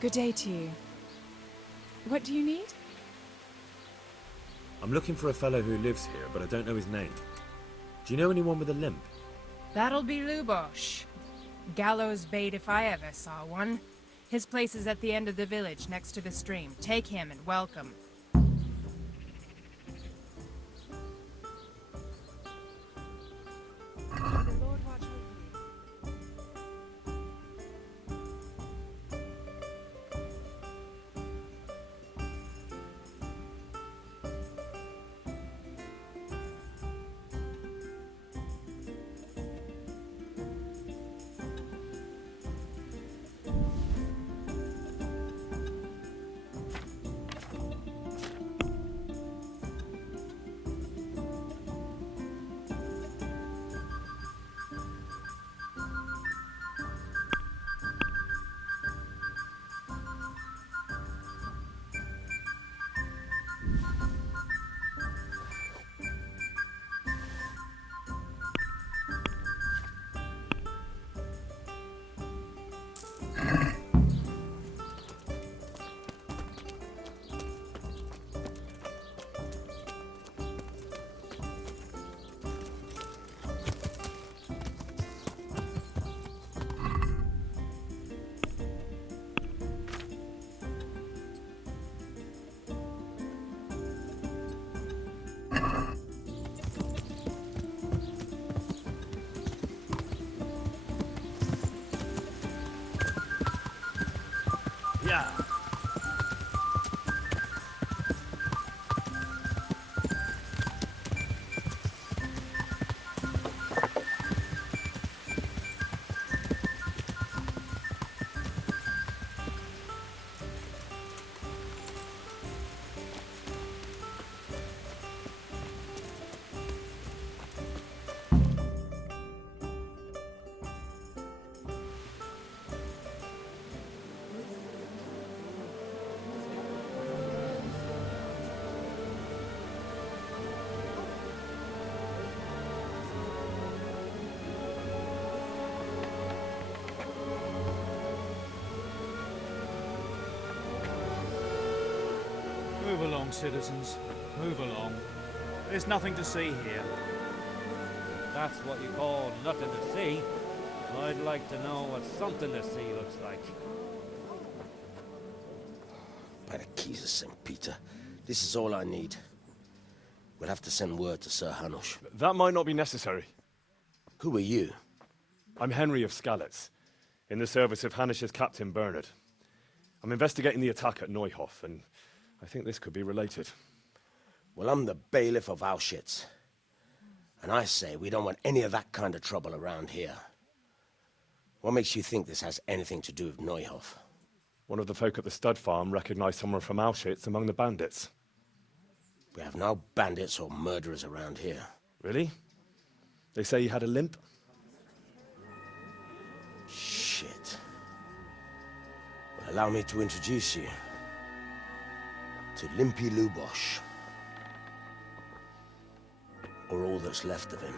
Good day to you. What do you need? I'm looking for a fellow who lives here, but I don't know his name. Do you know anyone with a limp? That'll be Lubosh. Gallows bait if I ever saw one. His place is at the end of the village, next to the stream. Take him and welcome. The Lord watch over you. Yeah. Move along, citizens. Move along. There's nothing to see here. That's what you call nothing to see. I'd like to know what something to see looks like. By the keys of St. Peter, this is all I need. We'll have to send word to Sir Hanush. That might not be necessary. Who are you? I'm Henry of Skalitz, in the service of Hanush's Captain Bernard. I'm investigating the attack at Neuhof, and I think this could be related. Well, I'm the bailiff of Auschwitz. And I say we don't want any of that kind of trouble around here. What makes you think this has anything to do with Neuhof? One of the folk at the stud farm recognized someone from Auschwitz among the bandits. We have no bandits or murderers around here. Really? They say he had a limp? Shit. Well, allow me to introduce you to Limpy Lubosh. Or all that's left of him.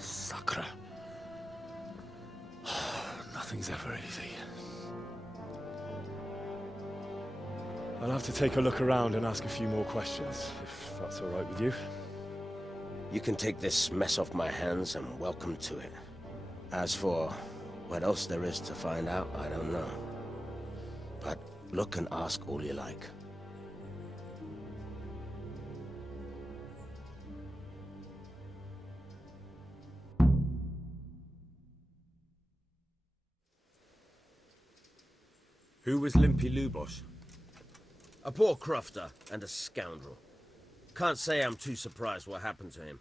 Sacre. Nothing's ever easy. I'll have to take a look around and ask a few more questions, if that's all right with you. You can take this mess off my hands and welcome to it. As for what else there is to find out, I don't know. But look and ask all you like. Who was Limpy Lubosh? A poor crofter and a scoundrel. Can't say I'm too surprised what happened to him.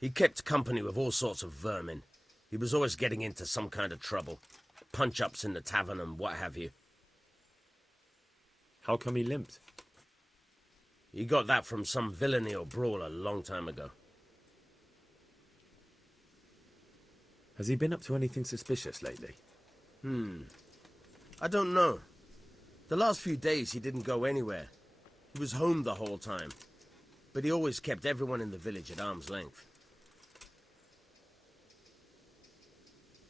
He kept company with all sorts of vermin. He was always getting into some kind of trouble. Punch-ups in the tavern and what have you. How come he limped? He got that from some villainy or brawl a long time ago. Has he been up to anything suspicious lately? I don't know. The last few days he didn't go anywhere. He was home the whole time. But he always kept everyone in the village at arm's length.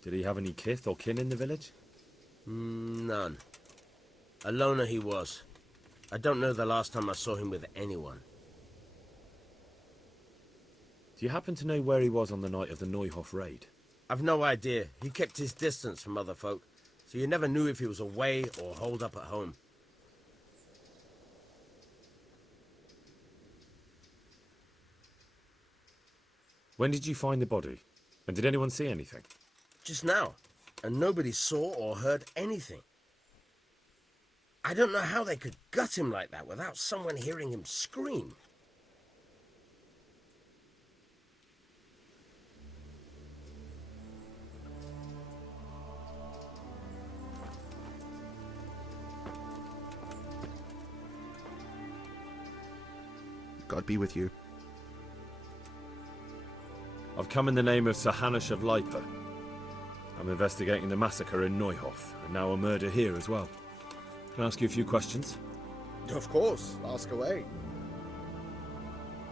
Did he have any kith or kin in the village? None. A loner he was. I don't know the last time I saw him with anyone. Do you happen to know where he was on the night of the Neuhof raid? I've no idea. He kept his distance from other folk, so you never knew if he was away or holed up at home. When did you find the body? And did anyone see anything? Just now, and nobody saw or heard anything. I don't know how they could gut him like that without someone hearing him scream. God be with you. I've come in the name of Sir Hanush of Lipa. I'm investigating the massacre in Neuhof, and now a murder here as well. Can I ask you a few questions? Of course, ask away.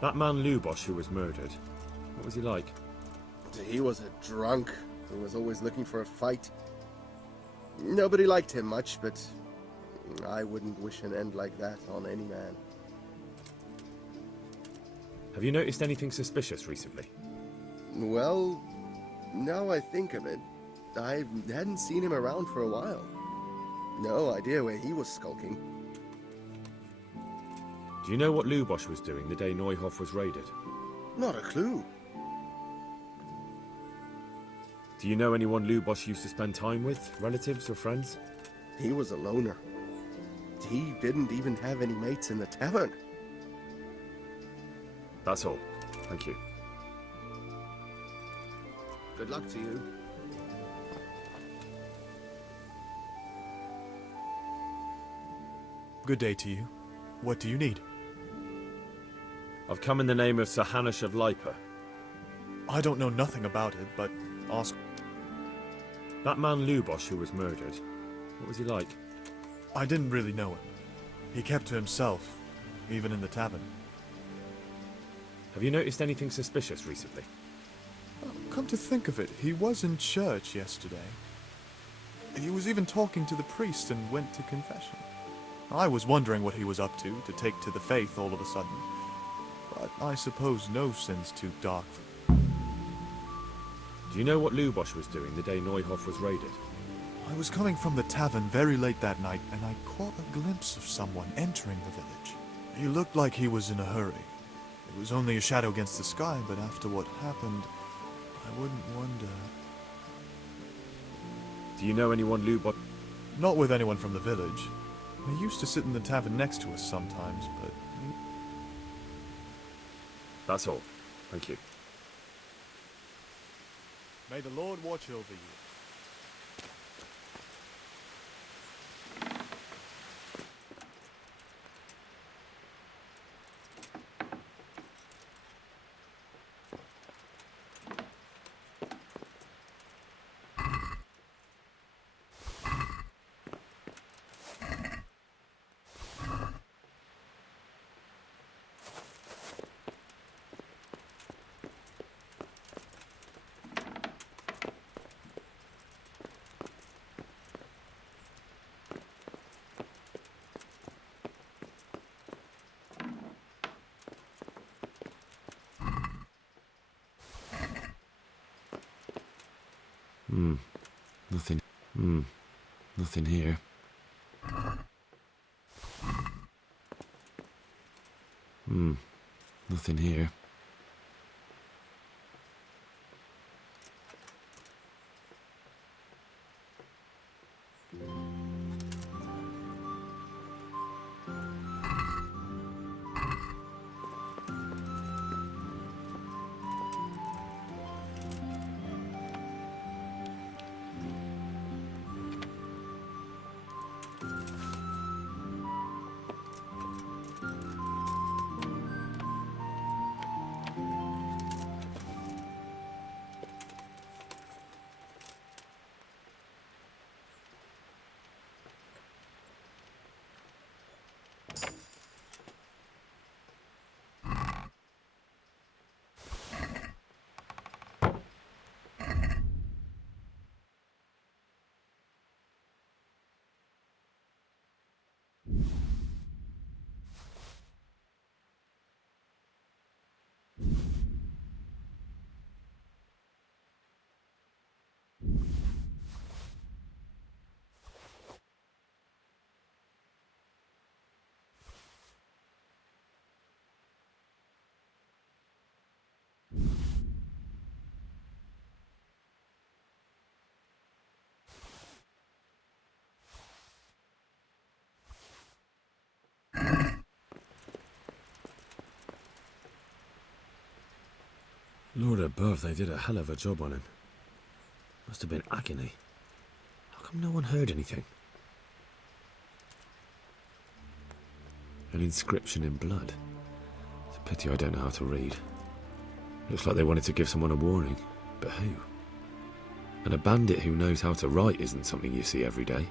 That man Lubosh who was murdered, what was he like? He was a drunk who was always looking for a fight. Nobody liked him much, but I wouldn't wish an end like that on any man. Have you noticed anything suspicious recently? Well, now I think of it, I hadn't seen him around for a while. No idea where he was skulking. Do you know what Lubosh was doing the day Neuhof was raided? Not a clue. Do you know anyone Lubosh used to spend time with? Relatives or friends? He was a loner. He didn't even have any mates in the tavern. That's all. Thank you. Good luck to you. Good day to you. What do you need? I've come in the name of Sir Hanush of Lipa. I don't know nothing about it, but ask. That man Lubosh who was murdered, what was he like? I didn't really know him. He kept to himself, even in the tavern. Have you noticed anything suspicious recently? Come to think of it, he was in church yesterday. He was even talking to the priest and went to confession. I was wondering what he was up to take to the faith all of a sudden. But I suppose no sin's too dark. Do you know what Lubosh was doing the day Neuhof was raided? I was coming from the tavern very late that night, and I caught a glimpse of someone entering the village. He looked like he was in a hurry. It was only a shadow against the sky, but after what happened, I wouldn't wonder. Do you know anyone Lubosh... Not with anyone from the village. He used to sit in the tavern next to us sometimes, but... That's all. Thank you. May the Lord watch over you. Nothing. Nothing here. Nothing here. Lord above, they did a hell of a job on him. Must have been agony. How come no one heard anything? An inscription in blood. It's a pity I don't know how to read. Looks like they wanted to give someone a warning, but who? And a bandit who knows how to write isn't something you see every day.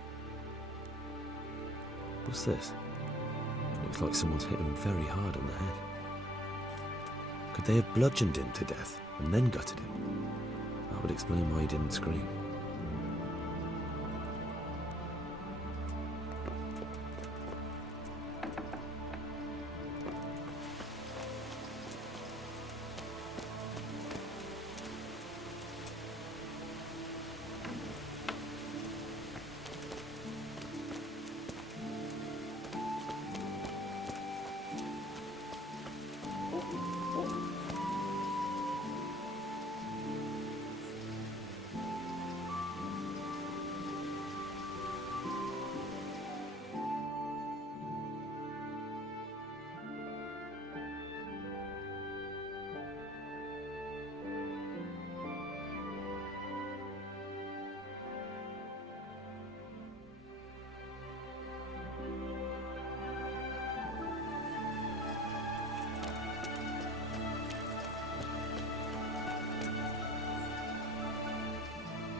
What's this? Looks like someone's hit him very hard on the head. Could they have bludgeoned him to death and then gutted him? That would explain why he didn't scream.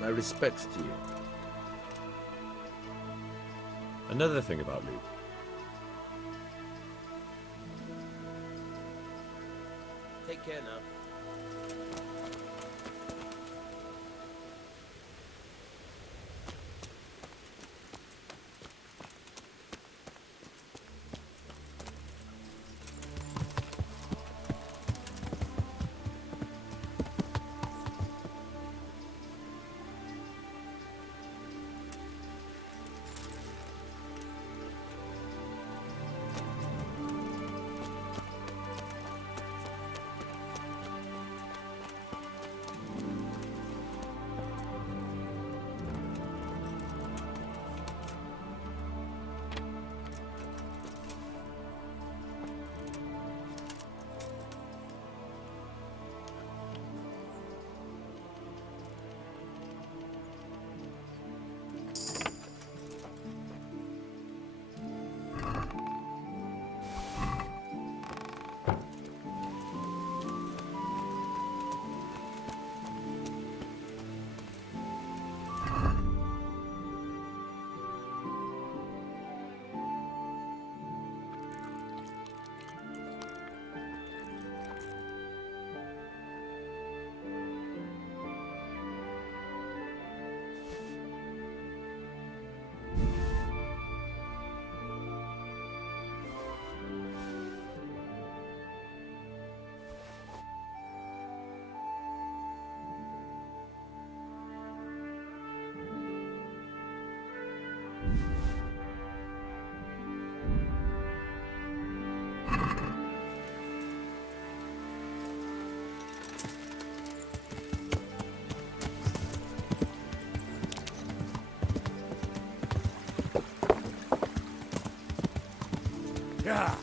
My respects to you. Another thing about Luke. Take care now. Yeah.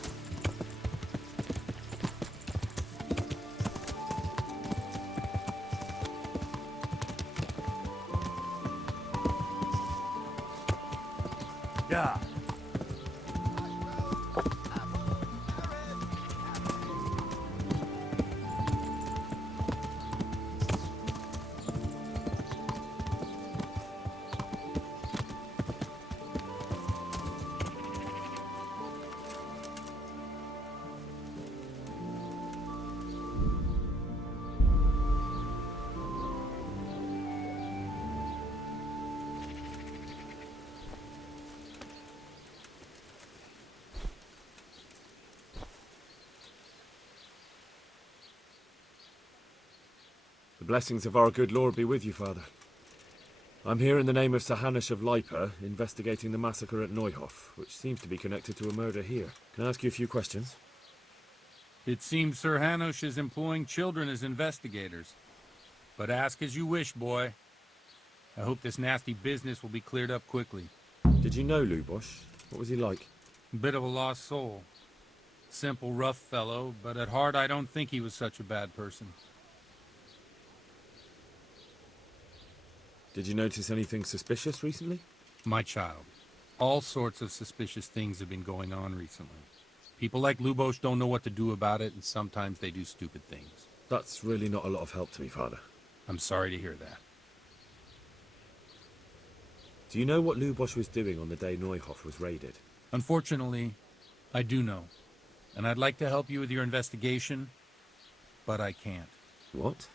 Yeah. The blessings of our good Lord be with you, Father. I'm here in the name of Sir Hanush of Lipa, investigating the massacre at Neuhof, which seems to be connected to a murder here. Can I ask you a few questions? It seems Sir Hanush is employing children as investigators. But ask as you wish, boy. I hope this nasty business will be cleared up quickly. Did you know Lubosh? What was he like? Bit of a lost soul. Simple, rough fellow, but at heart I don't think he was such a bad person. Did you notice anything suspicious recently? My child, all sorts of suspicious things have been going on recently. People like Lubosh don't know what to do about it, and sometimes they do stupid things. That's really not a lot of help to me, Father. I'm sorry to hear that. Do you know what Lubosh was doing on the day Neuhof was raided? Unfortunately, I do know. And I'd like to help you with your investigation, but I can't. What?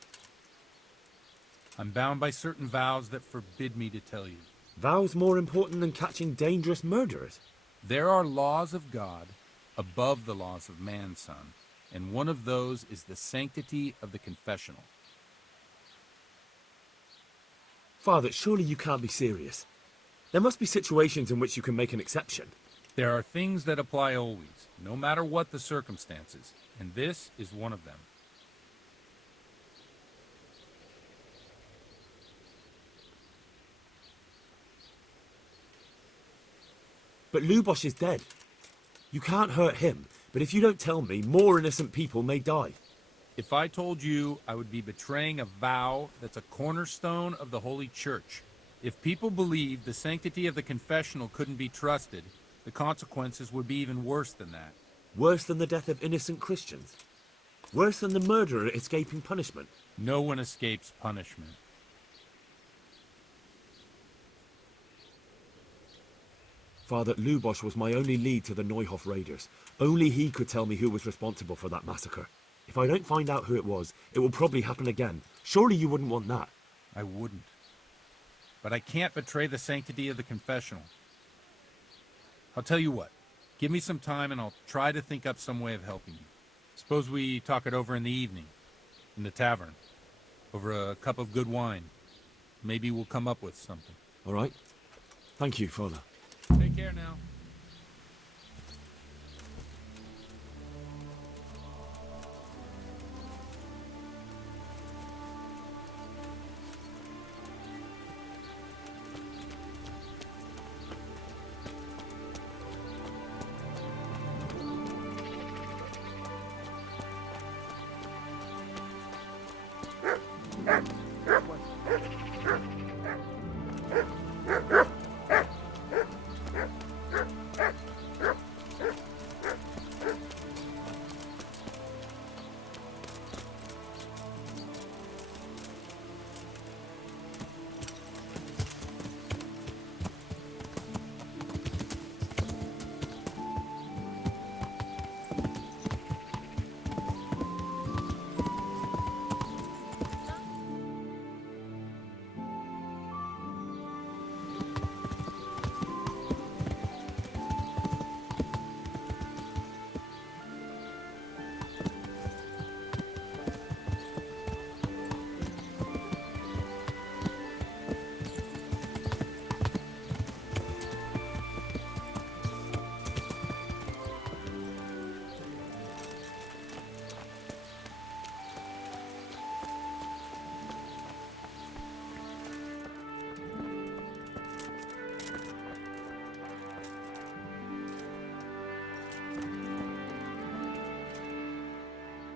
I'm bound by certain vows that forbid me to tell you. Vows more important than catching dangerous murderers? There are laws of God above the laws of man, son, and one of those is the sanctity of the confessional. Father, surely you can't be serious. There must be situations in which you can make an exception. There are things that apply always, no matter what the circumstances, and this is one of them. But Lubosh is dead. You can't hurt him, but if you don't tell me, more innocent people may die. If I told you, I would be betraying a vow that's a cornerstone of the Holy Church. If people believed the sanctity of the confessional couldn't be trusted, the consequences would be even worse than that. Worse than the death of innocent Christians? Worse than the murderer escaping punishment? No one escapes punishment. Father, Lubosh was my only lead to the Neuhof raiders. Only he could tell me who was responsible for that massacre. If I don't find out who it was, it will probably happen again. Surely you wouldn't want that. I wouldn't. But I can't betray the sanctity of the confessional. I'll tell you what. Give me some time and I'll try to think up some way of helping you. Suppose we talk it over in the evening, in the tavern, over a cup of good wine. Maybe we'll come up with something. All right. Thank you, Father. Take care now.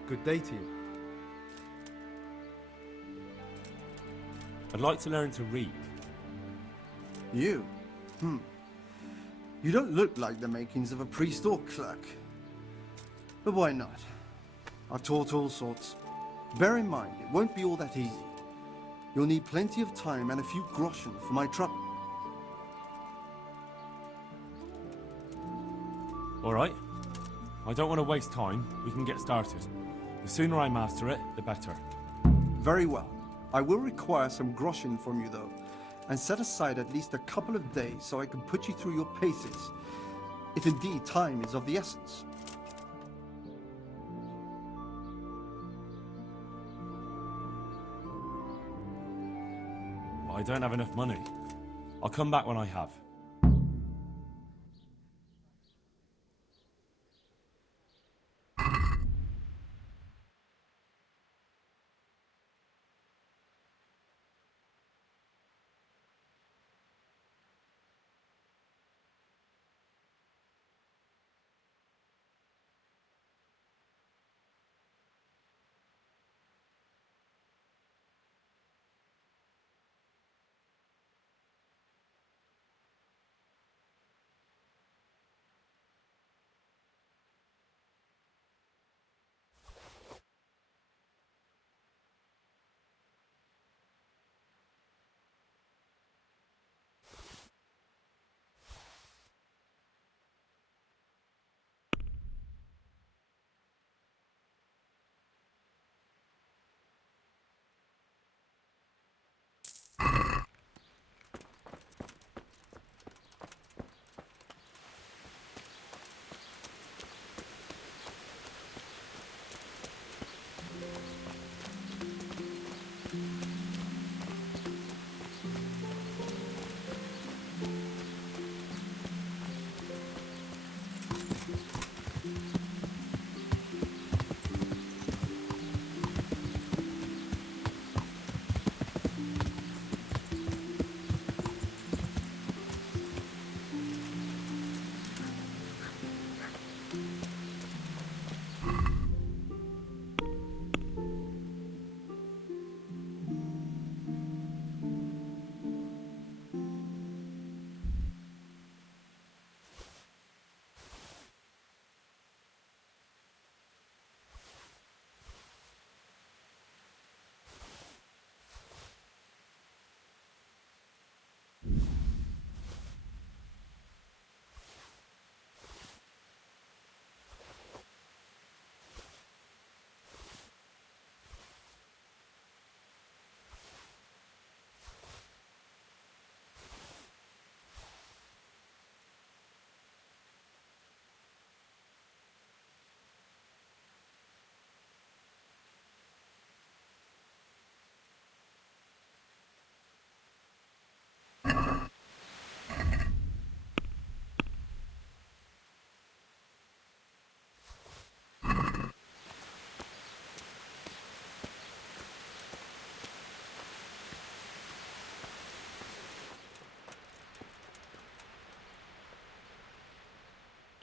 Good day to you. I'd like to learn to read. You? You don't look like the makings of a priest or clerk. But why not? I've taught all sorts. Bear in mind, it won't be all that easy. You'll need plenty of time and a few groschen for my trouble. All right. I don't want to waste time. We can get started. The sooner I master it, the better. Very well. I will require some groschen from you, though, and set aside at least a couple of days so I can put you through your paces, if indeed time is of the essence. Well, I don't have enough money. I'll come back when I have.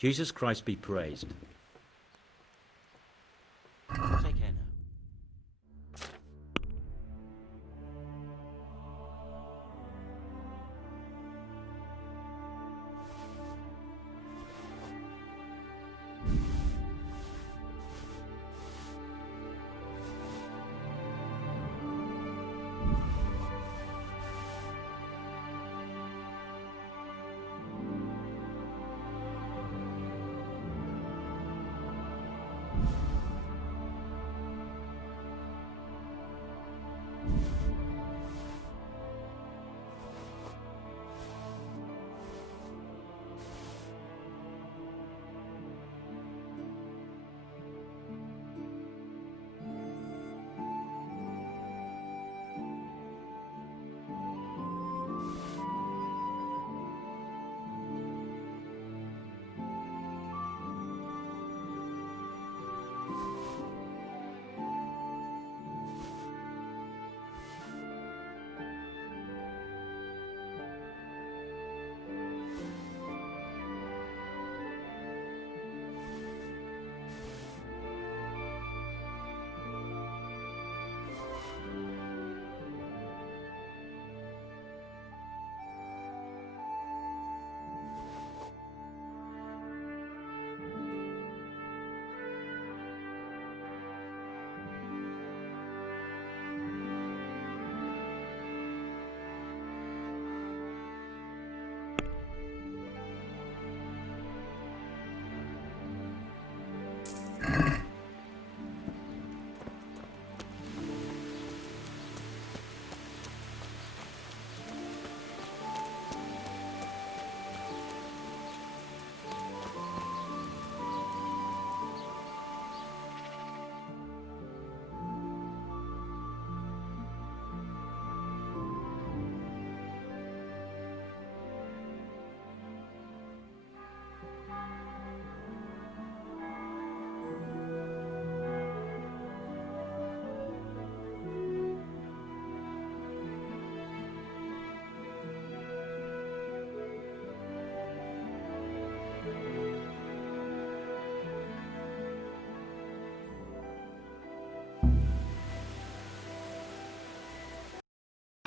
Jesus Christ be praised. Take care now.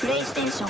PlayStation